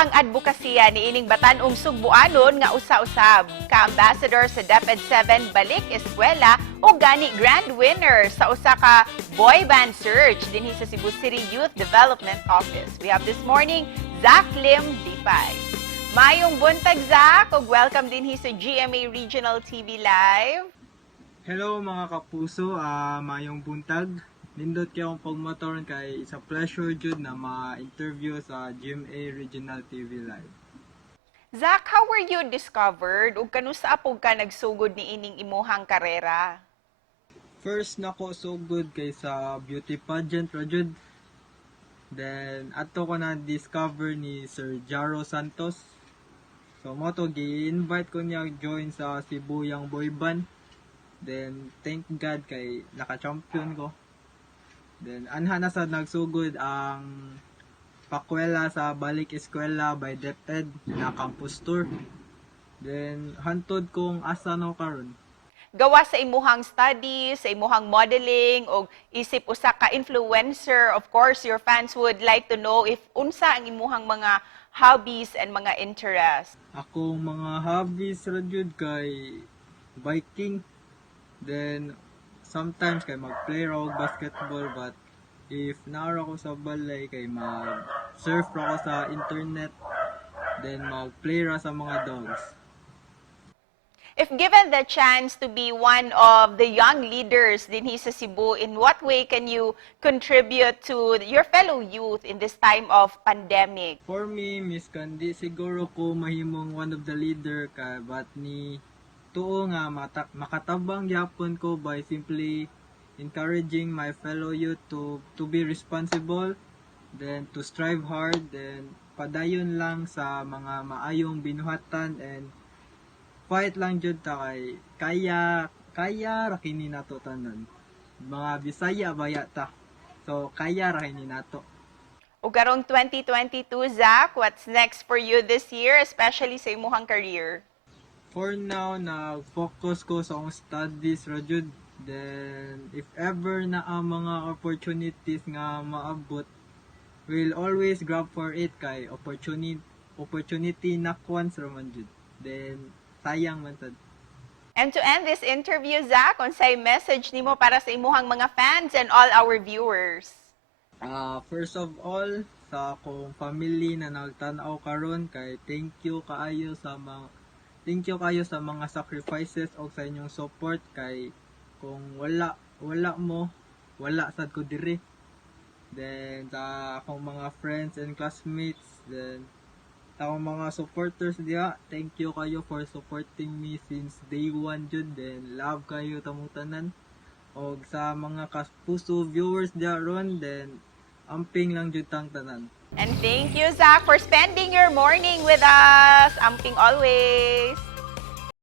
ang advokasya ni ining Batanong Sugbuanon nga usa-usab. Ka-ambassador sa DepEd 7 Balik Eskwela o gani grand winner sa usa ka boy band search dinhi sa Cebu City Youth Development Office. We have this morning Zach Lim Dipay. Mayong buntag, Zach, ug welcome dinhi sa GMA Regional TV Live. Hello mga kapuso, mayong buntag. Nindot kay akong pagmotoron kay isa pleasure jud na ma-interview sa GMA Regional TV Live. Zach, how were you discovered ug kanusa pug ka nagsugod ni ining imuhang karera? First nako so good kay sa beauty pageant ra jud. Then ato ko na discover ni Sir Jaro Santos. So mo to gi-invite ko niya join sa Sibuyang Boy Band. Then thank God kay naka-champion ko. Then anha na sa nagsugod ang pakwela sa Balik Eskwela by DepEd na campus tour. Then hantod kong asa no karon. Gawa sa imuhang studies, sa imuhang modeling o isip usa ka influencer, of course your fans would like to know if unsa ang imuhang mga hobbies and mga interests. Akong mga hobbies ra jud kay biking. Then sometimes kay mag-play ra og basketball, but if naara ko sa balay kay mag-surf ra ko sa internet, then mag-play ra sa mga dogs. If given the chance to be one of the young leaders dinhi sa Cebu, in what way can you contribute to your fellow youth in this time of pandemic? For me, Miss Candy, siguro ko mahimong one of the leader kay but ni tuo nga makatabang gyapon ko by simply encouraging my fellow youth to be responsible, then to strive hard, then padayon lang sa mga maayong binuhatan and fight lang jud ta kay kaya ra kini nato tanan. Mga Bisaya baya ta. So kaya ra kini nato. Ug karong 2022, Zach, what's next for you this year, especially sa imuhang career? For now, nag-focus ko sa akong studies ra jud. Then if ever na ang mga opportunities nga maabot, we'll always grab for it kay opportunity na once ra man jud. Then sayang man tad. And to end this interview, Zach, unsay message nimo para sa imuhang mga fans and all our viewers? First of all, sa akong family na nagtanaw karon kay thank you kayo sa mga sacrifices o sa inyong support kay kung wala mo, wala sad ko diri. Then sa akong mga friends and classmates, then sa akong mga supporters diha, thank you kayo for supporting me since day one jud. Then love kayo tamong tanan. Og sa mga kapuso viewers diha ron, then amping lang jud tang tanan. And thank you, Zach, for spending your morning with us. Amping always.